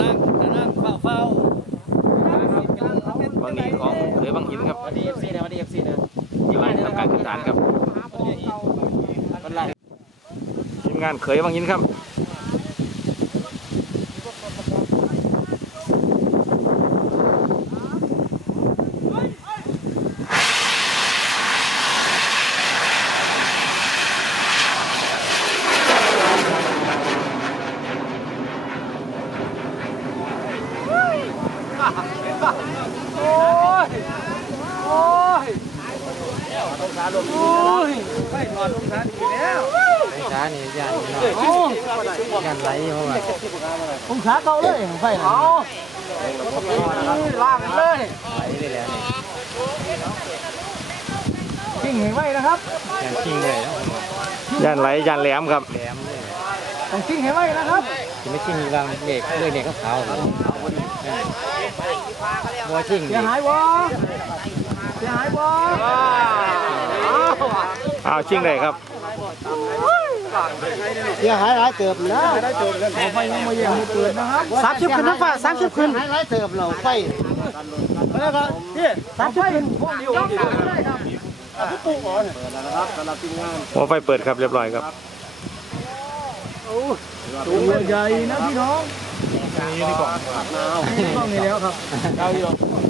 ล่างน่างเฝ้าเฝ้าบางทีของหรืบางทีครับดีเอฟซีนะดีเอฟซีนะ ที่มาทำการขึ้นาลครับทีมงานเคยบางทีครับลมไปถอดรองเาดีแล้วไปช้านี่ยะยันไหลเข้ามารงเาเกาเลยไปเอาลากเลยไปเจริงเห็นไหมนะครับจริงเลยยันไหลยันแหลมครับต้องจริงเห็นไหมนะครับ ไม่จริงกางเด็กเลยเนี่ยก็ขาวหัวจริงเสียหายวะเสียหายวะอ้าวชิงไหนครับเยอะหายหายเติบแล้ว ไฟมันยังไม่เปิดนะครับสามสิบคืนน้ำฟ้าสามสิบคืนหายหายเติบเราไฟแล้วก็ที่สามสิบคืนพวกนี้กไดับปเปิดแล้วครับำหับไฟเปิดครับเรียบร้อยครับตัวใหญ่นะพี่น้องนี่นี่กล่องน้ำกล่องนี่แล้วครับเจ้าอยู่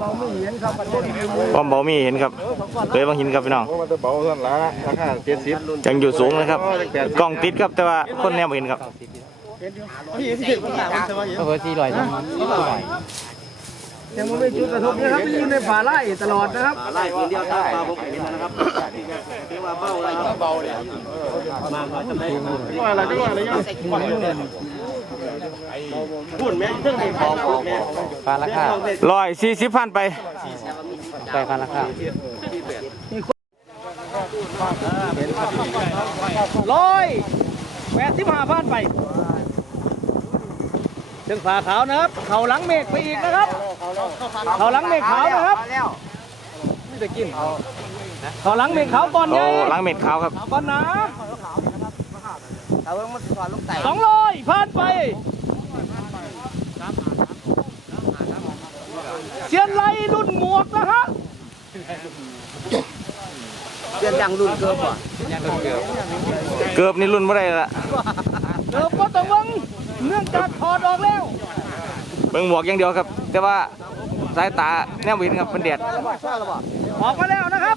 บ้อมเบามีเห็นครับเคยบางหินครับพี่น้องยังอยู่สูงนะครับกล้องติดครับแต่ว่าคนแนวเห็นครับเพื่อี่ลอยยังไม่จุดกระทบนะครับอยู่ในฝาไร่ตลอดนะครับไร่คนเดียวได้ปลาพวกนี้นะครับเรียกว่าเบาอะไรเบาเนี่ยมาจะไม่ว่าอะไรก็ว่าอะไรยังพูดแม่เครื่องในพ้อพูดแม่พันละค่าลอยสี่สิบพันไปไปพันละข้าวลอยแปดสิบห้าพันไปเชิงฝาขาวนะครับ เขาหลังเมฆไปอีกนะครับ เขาหลังเมฆขาวนะครับไม่ไดกินเขาหลังเมฆขาวก่อลไงหลังเมฆขาวครับบอลนะสองร้อยพันไปเกือบยังรุนเกือบป่ะเกือบนี่รุนเม่อไรล่ะเกือบก็ต้องเบิ้งเนื่องจากถอดออกแล้วเบิ้งหมวกอย่างเดียวครับแต่ว่าสายตาแนบวินครับเป็นเด็ดออกมาแล้วนะครับ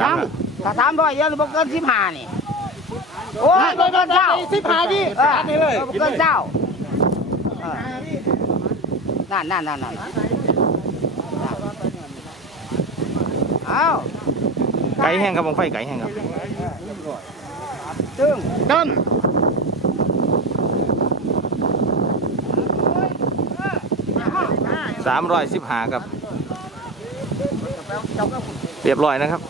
สาม ถ้าทำบ่อยเยอะบอกเกินสิบห้านี่ โอ้ยบอกเกินเจ้าสิบห้าดิเบอกเกินเจ้าน่นนั่นนั่นนั่นเอาไก่แห้งครับผมไฟไก่แห้งครับจึ้งดันสามร้อยสิบห้าครับเรียบร้อยนะครับ